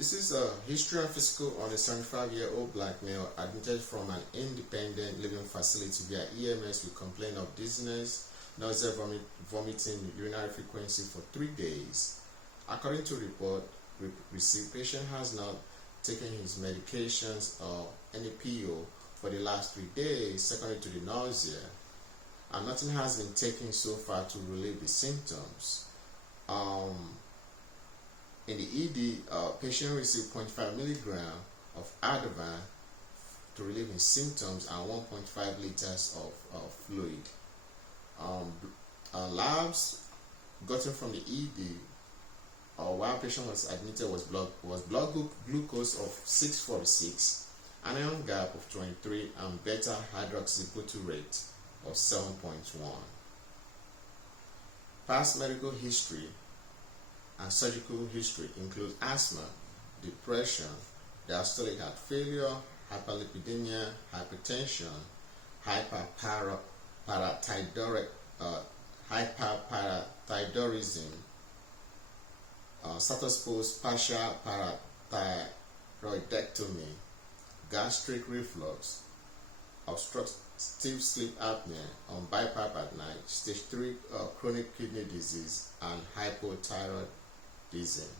This is a history and physical on a 75-year-old black male admitted from an independent living facility via EMS with complaint of dizziness, nausea, vomiting, urinary frequency for 3 days. According to report received, patient has not taken his medications or any PO for the last 3 days, secondary to the nausea, and nothing has been taken so far to relieve the symptoms. In the ED, patient received 0.5 milligram of Ativan to relieve his symptoms and 1.5 liters of fluid. Labs gotten from the ED while patient was admitted was blood glucose of 646, anion gap of 23, and beta hydroxybutyrate of 7.1. Past medical history and surgical history include asthma, depression, diastolic heart failure, hyperlipidemia, hypertension, hyperparathyroidism, status post partial parathyroidectomy, gastric reflux, obstructive sleep apnea, on BiPAP at night, stage 3 chronic kidney disease, and hypothyroidism,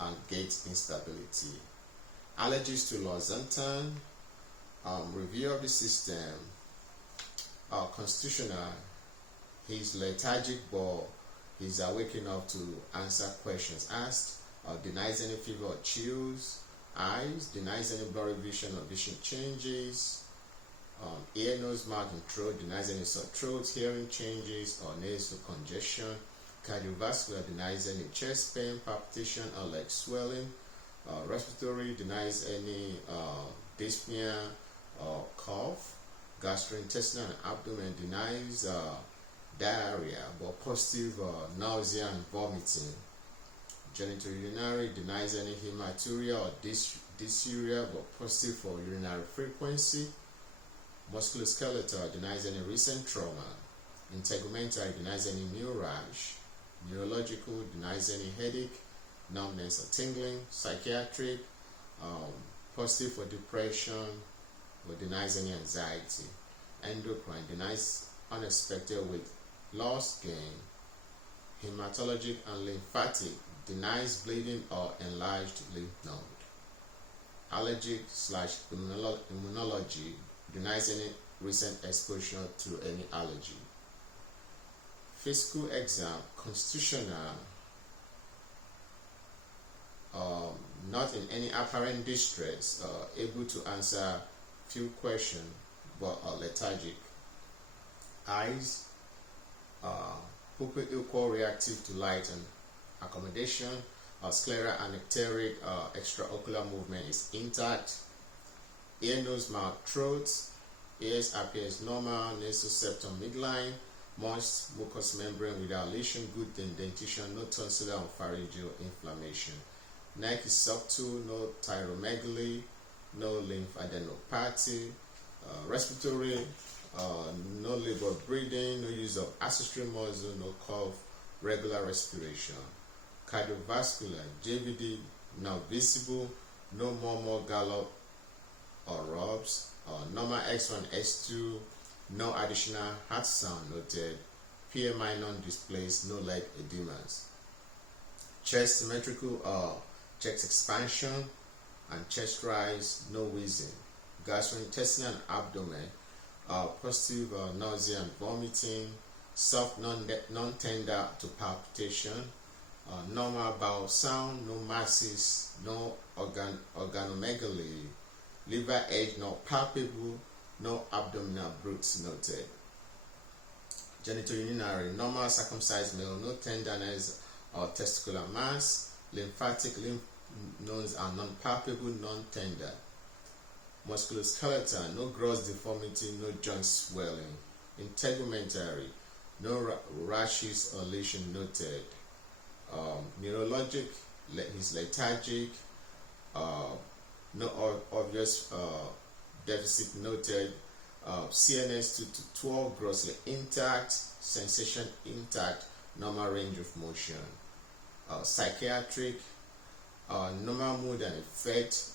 and gait instability. Allergies to losartan, review of the system, constitutional. He's lethargic, but he's waking up to answer questions asked, denies any fever or chills, eyes, denies any blurry vision or vision changes, ear, nose, mouth, and throat, denies any sore throat, hearing changes or nasal congestion, cardiovascular, denies any chest pain, palpitation, or leg swelling, respiratory, denies any dyspnea or cough, gastrointestinal and abdomen, denies diarrhea but positive nausea and vomiting, genitourinary, denies any hematuria or dysuria but positive for urinary frequency, musculoskeletal, denies any recent trauma, integumentary, denies any new rash, neurological, denies any headache, numbness or tingling, psychiatric, positive for depression but denies any anxiety, endocrine, denies unexpected weight loss gain, hematologic and lymphatic, denies bleeding or enlarged lymph node, allergic/immunology, denies any recent exposure to any allergy. Physical exam, constitutional, not in any apparent distress, able to answer few questions but lethargic. Eyes, pupil equal reactive to light and accommodation, scleral and ecteric extraocular movement is intact. Ear, nose, mouth, throat, ears appears normal, nasal septum midline, moist mucous membrane without lesion, good dentition, no tonsillar or pharyngeal inflammation. Neck is subtle, no thyromegaly, no lymphadenopathy. Respiratory, no labored breathing, no use of accessory muscle, no cough, regular respiration. Cardiovascular, JVD not visible, no murmur, gallop or rubs, normal X1, S2, no additional heart sound noted, PMI non-displaced, no leg edemas. Chest symmetrical, chest expansion and chest rise, no wheezing. Gastrointestinal and abdomen, positive nausea and vomiting, soft non-tender to palpitation, normal bowel sound, no masses, no organomegaly, liver edge not palpable, no abdominal bruits noted. Genitourinary, normal circumcised male, no tenderness or testicular mass, lymphatic lymph nodes are non-palpable, non-tender. Musculoskeletal, no gross deformity, no joint swelling. Integumentary, no rashes or lesion noted. Neurologic, he's lethargic, no obvious deficit noted. CNS 2 to 12 grossly intact, sensation intact, normal range of motion. Psychiatric, normal mood and effect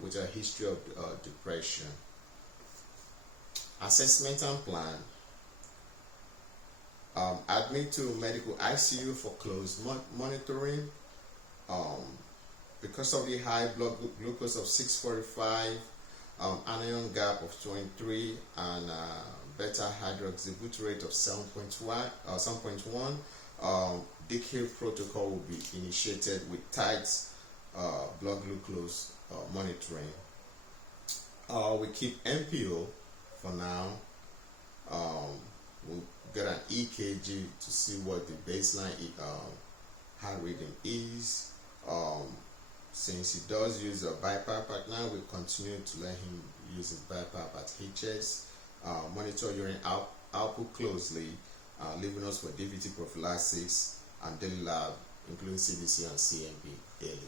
with a history of depression. Assessment and plan. Admit to medical ICU for close monitoring. Because of the high blood glucose of 645, anion gap of 23, and beta hydroxybutyrate of 7.1, DKIR protocol will be initiated with tight blood glucose monitoring. We keep NPO for now. We'll get an EKG to see what the baseline heart rhythm is. Since he does use a BiPAP right now, we continue to let him use his BiPAP at HS. Monitor urine output closely, leaving us for DVT prophylaxis and daily lab, including CBC and CMP daily.